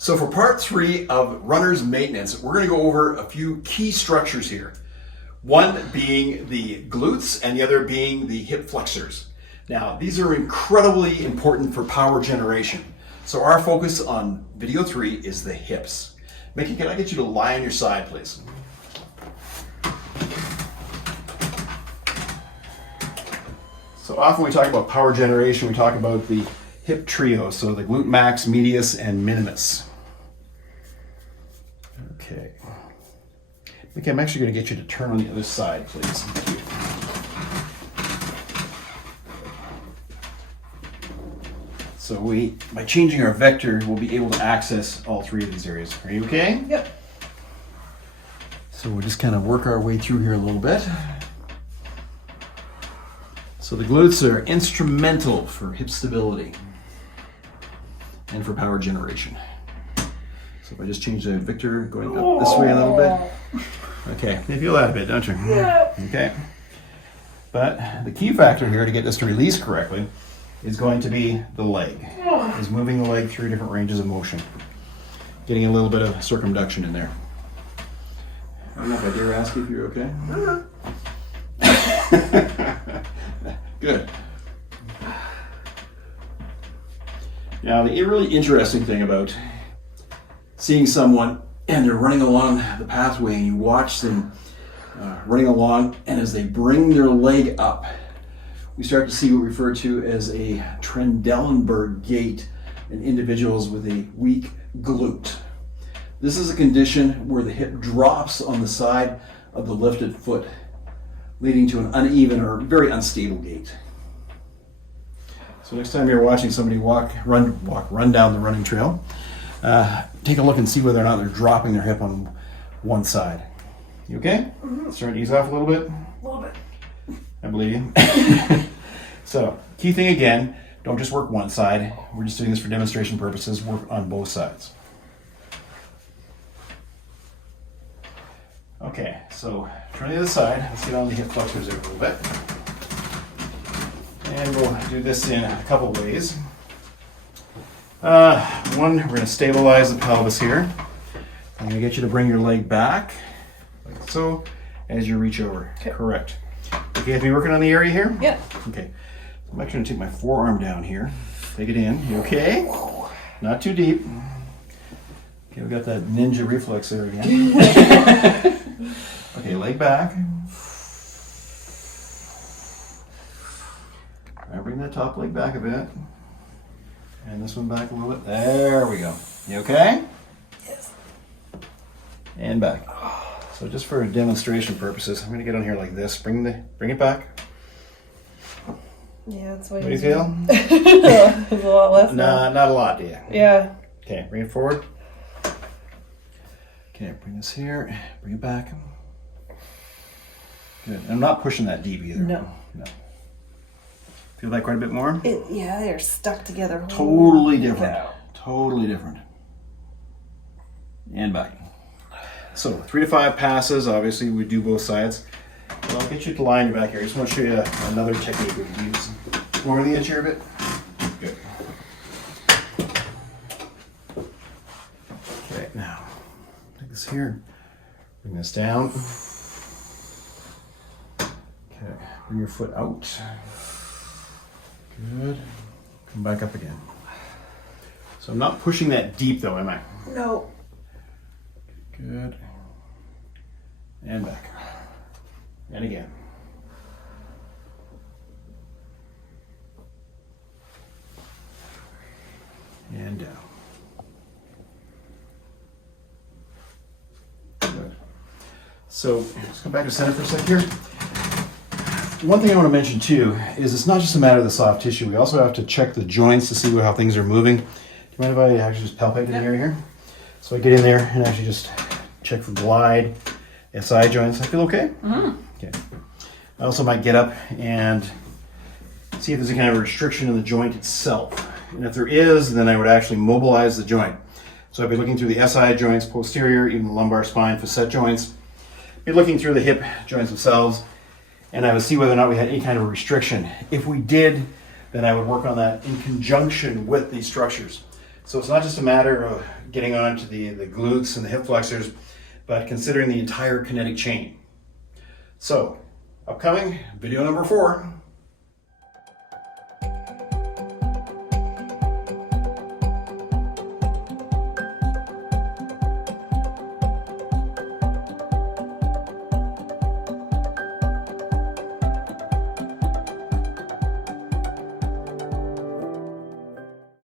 So for part 3 of runner's maintenance, we're going to go over a few key structures here. One being the glutes and the other being the hip flexors. Now, these are incredibly important for power generation. So our focus on video 3 is the hips. Mickey, can I get you to lie on your side, please? So often we talk about power generation, we talk about the hip trio, so the glute max, medius, and minimus. Okay. Mickey, I'm actually going to get you to turn on the other side, please. Thank you. So by changing our vector, we'll be able to access all 3 of these areas. Are you okay? Yep. So we'll just kind of work our way through here a little bit. So the glutes are instrumental for hip stability and for power generation. So if I just change the vector going up this way a little bit. Okay, you feel that a bit, don't you? Yeah. Okay. But the key factor here to get this to release correctly is going to be the leg. Is moving the leg through different ranges of motion. Getting a little bit of circumduction in there. I don't know if I dare ask you if you're okay. Good. Now, the really interesting thing about seeing someone and they're running along the pathway and you watch them running along, and as they bring their leg up, we start to see what we refer to as a Trendelenburg gait in individuals with a weak glute. This is a condition where the hip drops on the side of the lifted foot, leading to an uneven or very unstable gait. So next time you're watching somebody run down the running trail, take a look and see whether or not they're dropping their hip on one side. You okay? Mm-hmm. Starting to ease off a little bit? A little bit. I believe you. So, key thing again, don't just work one side. We're just doing this for demonstration purposes. Work on both sides. Okay, so turn to the other side. Let's get on the hip flexors there a little bit. And we'll do this in a couple ways. One, we're going to stabilize the pelvis here. I'm going to get you to bring your leg back, like so, as you reach over. Okay. Correct. Okay, have me working on the area here? Yeah. Okay. So I'm actually going to take my forearm down here. Take it in. You okay? Not too deep. Okay, we got that ninja reflex there again. Okay, leg back. Now bring that top leg back a bit. And this one back a little bit. There we go. You okay? Yes. And back. So just for demonstration purposes, I'm going to get on here like this. Bring it back. Yeah, that's what do you feel? There's a lot less. Nah, not a lot, do you? Yeah. Okay, bring it forward. Okay, bring this here. Bring it back. Good. And I'm not pushing that deep either. No. Feel that quite a bit more? Yeah, they're stuck together. Totally different. Yeah. Totally different. And back. So 3 to 5 passes. Obviously, we do both sides. But I'll get you to line your back here. I just want to show you another technique we can use. Lower the edge here a bit. Good. Okay, now take this here. Bring this down. Okay, bring your foot out. Good. Come back up again. So I'm not pushing that deep though, am I? No. Good. And back. And again. And down. Good. So let's come back to center for a sec here. One thing I want to mention too is it's not just a matter of the soft tissue. We also have to check the joints to see how things are moving. Do you mind if I actually just palpate in the area here? So I get in there and actually just check for glide, SI joints. I feel okay? Mm-hmm. Okay. I also might get up and see if there's any kind of a restriction in the joint itself. And if there is, then I would actually mobilize the joint. So I'd be looking through the SI joints, posterior, even the lumbar spine, facet joints. Be looking through the hip joints themselves, and I would see whether or not we had any kind of a restriction. If we did, then I would work on that in conjunction with these structures. So it's not just a matter of getting onto the glutes and the hip flexors, but considering the entire kinetic chain. So, upcoming video number 4.